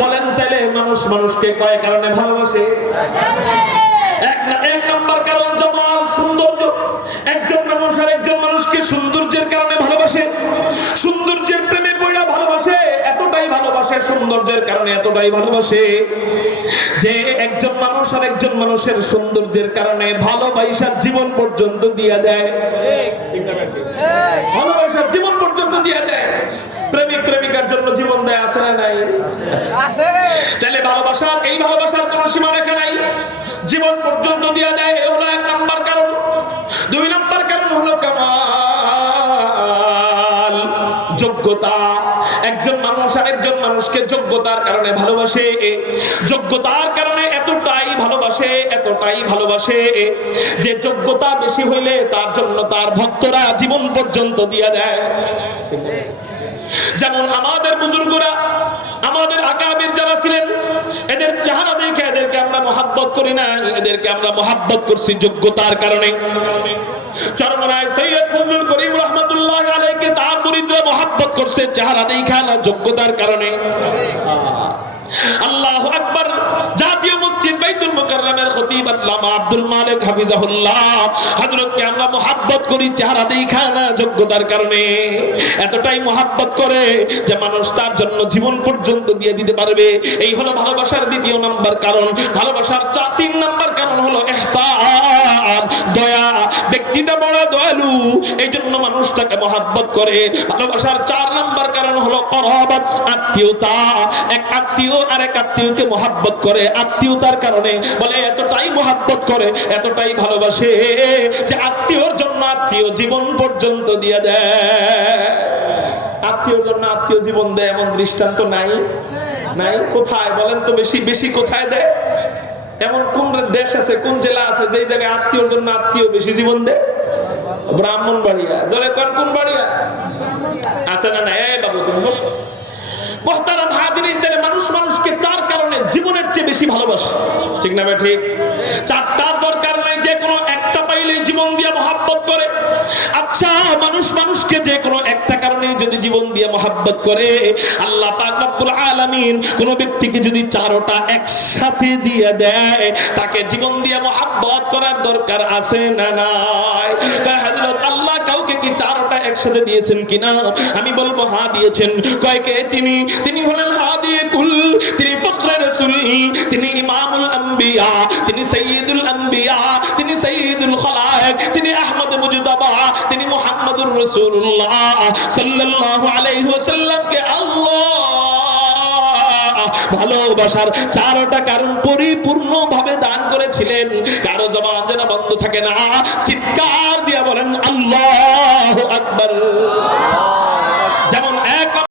বলেন তাহলে মানুষ মানুষকে কয় কারণে ভালোবাসে? এক এক নম্বর কারণ জমাল, সৌন্দর্য। একজন মানুষ আর একজন মানুষকে সৌন্দর্যের কারণে ভালোবাসে। সৌন্দর্যের প্রেমে পড়া ভালোবাসে, এতটাই ভালোবাসে, সৌন্দর্যের কারণে এতটাই ভালোবাসে যে একজন মানুষ আর একজন মানুষের সৌন্দর্যের কারণে ভালোবাসার জীবন পর্যন্ত দিয়া দেয় ভালোবাসার জীবন পর্যন্ত দিয়া দেয় প্রেমিক প্রেমিকার জন্য জীবন দেয় আসে না নাই? তাহলে ভালোবাসার এই ভালোবাসার কোনো সীমা রেখা নাই। জীবন পর্যন্ত দিয়া দেয় এ হলো এক নাম্বার কারণ। দুই নাম্বার কারণ হলো কামাল যোগ্যতা। একজন মানুষ আর একজন মানুষকে যোগ্যতার কারণে ভালোবাসে। যোগ্যতার কারণে এতটাই ভালোবাসে এতটাই ভালোবাসে যে যোগ্যতা বেশি হইলে তার জন্য তার ভক্তরা জীবন পর্যন্ত দিয়া দেয়। যেমন আমাদের বুজুর্গরা, আমাদের আকাবির যারা ছিলেন, এদের চেহারা দেখে এদেরকে আমরা মহাব্বত করি না, এদেরকে আমরা মহাব্বত করছি যোগ্যতার কারণে। তার মুরিদরা মহাব্বত করছে চেহারা দেখা না যোগ্যতার কারণে। আল্লাহু আকবার। জাতীয় মসজিদ বাইতুল মুকাররমের খতিব আল্লামা আব্দুল মালিক হাফিজাহুল্লাহ। হযরতকে আমরা মোহাব্বত করি, চেহারা দেখা না যোগ্যতার কারণে। এতটাই মোহাব্বত করে যে মানুষ তার জন্য জীবন পর্যন্ত দিয়ে দিতে পারবে। এই হলো ভালোবাসার দ্বিতীয় নাম্বার কারণ। ভালোবাসার চা তিন নাম্বার কারণ হলো ইহসান দয়া। ব্যক্তিটা বড় দয়ালু এই জন্য মানুষ তাকে মহাব্বত করে, ভালোবাসার চার নাম্বার কারণ হলো করবাত আত্মীয়তা। এক আত্মীয় আর এক আত্মীয়কে মহাব্বত করে। আত্মীয়তার কারণে বলে, এতটাই মহাব্বত করে, এতটাই ভালোবাসে যে আত্মীয়র জন্য আত্মীয় জীবন পর্যন্ত দিয়ে দেয়। আত্মীয়র জন্য আত্মীয় জীবন দেয় এমন দৃষ্টান্ত নাই? নাই? কোথায়? বলেন তো বেশি বেশি কোথায় দেয়? এমন কোন দেশ আছে, কোন জেলা আছে, যেই জায়গায় আত্মীয়র জন্য আত্মীয় বেশি জীবন দেয়? ব্রাহ্মণ বাড়িয়া। জলে কোন কোন বাড়িয়া? আছে না না এই বাবু, তুমি বসো। চার কারণে জীবনের চেয়ে বেশি ভালোবাসে। ঠিক না ঠিক? যে কোনো একটা পাইলে জীবন দিয়ে মহাব্বত করে। আচ্ছা মানুষ মানুষকে যে কোনো একটা কারণে যদি জীবন দিয়ে মহাব্বত করে, আল্লাহ পাক রব্বুল আলামিন কোন ব্যক্তিকে যদি চারোটা একসাথে দিয়ে দেয়, তাকে জীবন দিয়ে মহাব্বত করার দরকার আছে না নাই? কয় আল্লাহ কাউকে কি চারোটা একসাথে দিয়েছেন কিনা? আমি বলব হ্যাঁ দিয়েছেন। কয়কে তিনি? তিনি হলেন হাদি কুল, তিনি ফখরে তিনি ইমামুল আম্বিয়া, তিনি আম্বিয়া, তিনি তিনি আহমদ মুজতাবা তিনি মুহাম্মদুর রাসূলুল্লাহ সাল্লাল্লাহু আলাইহি ওয়াসাল্লামকে আল্লাহ ভালোবাসার চারটা কারণ পরিপূর্ণ ভাবে দান করেছিলেন। কারও জবান যেন বন্ধ থাকে না, চিৎকার দিয়া বলেন, আল্লাহ আকবার।